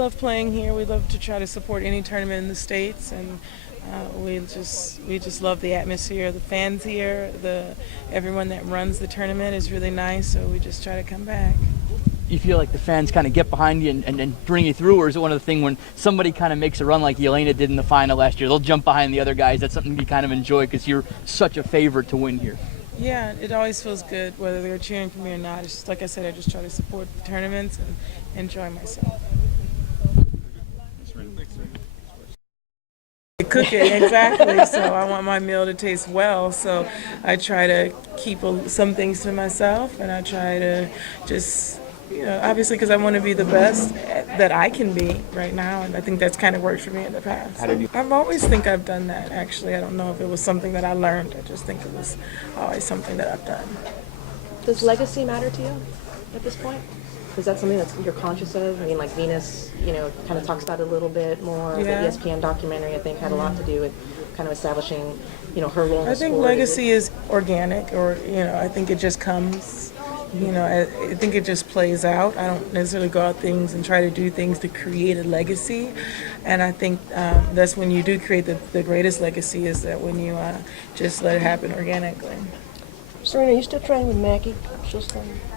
love playing here. We love to try to support any tournament in the States, and we just love the atmosphere, the fans here, everyone that runs the tournament is really nice, so we just try to come back. You feel like the fans kind of get behind you and bring you through, or is it one of the things when somebody kind of makes a run like Yelena did in the final last year, they'll jump behind the other guys? That's something you kind of enjoy because you're such a favorite to win here. Yeah, it always feels good whether they're cheering for me or not. It's just like I said, I just try to support the tournaments and enjoy myself. Cook it, exactly. So I want my meal to taste well, so I try to keep some things to myself, and I try to just, obviously because I want to be the best that I can be right now, and I think that's kind of worked for me in the past. I've always think I've done that, actually. I don't know if it was something that I learned. I just think it was always something that I've done. Does legacy matter to you at this point? Is that something that you're conscious of? I mean, like Venus, kind of talks about it a little bit more. Yeah. The ESPN documentary, I think, had a lot to do with kind of establishing, her role in the I think sport. legacy is organic, or, I think it just comes, I think it just plays out. I don't necessarily go out things and try to do things to create a legacy. And I think that's when you do create the greatest legacy, is that when you just let it happen organically. Serena, you still training with Mackie?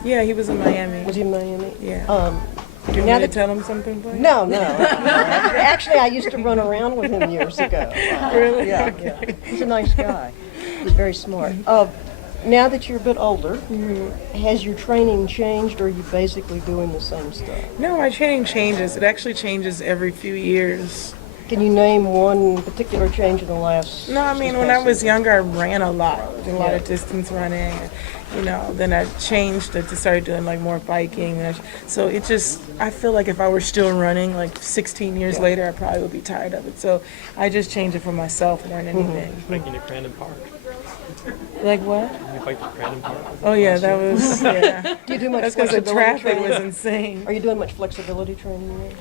Yeah, he was in Miami. Was he in Miami? Yeah. Do you want me to tell him something, please? No. Actually, I used to run around with him years ago. Really? Yeah, Okay. yeah. He's a nice guy. He's very smart. Now that you're a bit older, has your training changed, or are you basically doing the same stuff? No, my training changes. It actually changes every few years. Can you name one particular change in the last? No, I mean, when I was younger, I ran a lot. Did a lot of distance running. Then I changed to start doing like more biking. So it just, I feel like if I were still running like 16 years later, I probably would be tired of it. So I just changed it for myself more than anything. Biking at Crandon Park. Like what? You biked at Crandon Park? Oh yeah, that was, yeah. Do you do much That's because the flexibility traffic training? was insane. Are you doing much flexibility training there?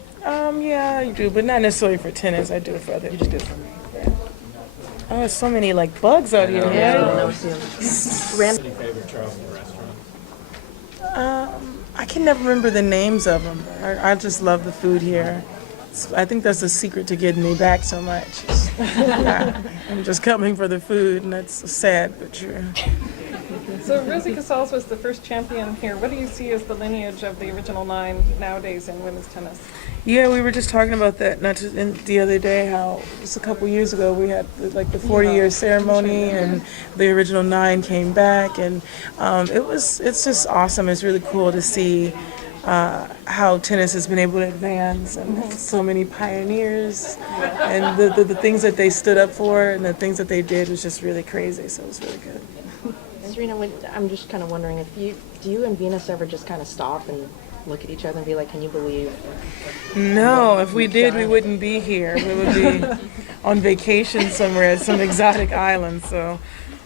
Yeah, I do, but not necessarily for tennis. I do it for other. You just do it for me. Yeah. Oh, there's so many like bugs out here. Yeah. What's your favorite Charleston restaurant? I can never remember the names of them. I just love the food here. I think that's the secret to getting me back so much. I'm just coming for the food, and that's sad but true. So Rosie Casals was the first champion here. What do you see as the lineage of the original 9 nowadays in women's tennis? Yeah, we were just talking about that the other day, how just a couple years ago we had the 40-year ceremony, and the original 9 came back, and it's just awesome. It's really cool to see how tennis has been able to advance, and so many pioneers, and the things that they stood up for and the things that they did was just really crazy. So it was really good. Serena, I'm just kind of wondering if do you and Venus ever just kind of stop and look at each other and be like, can you believe? No, if we did, we wouldn't be here. We would be on vacation somewhere at some exotic island. So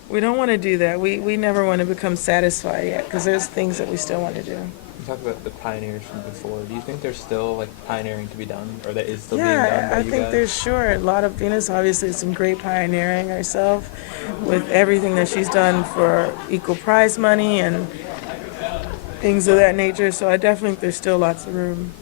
we don't want to do that. We never want to become satisfied yet, because there's things that we still want to do. You talk about the pioneers from before. Do you think there's still pioneering to be done, or that is still being done Yeah, by I you think guys? there's a lot of Venus obviously some great pioneering herself with everything that she's done for equal prize money and things of that nature. So I definitely think there's still lots of room.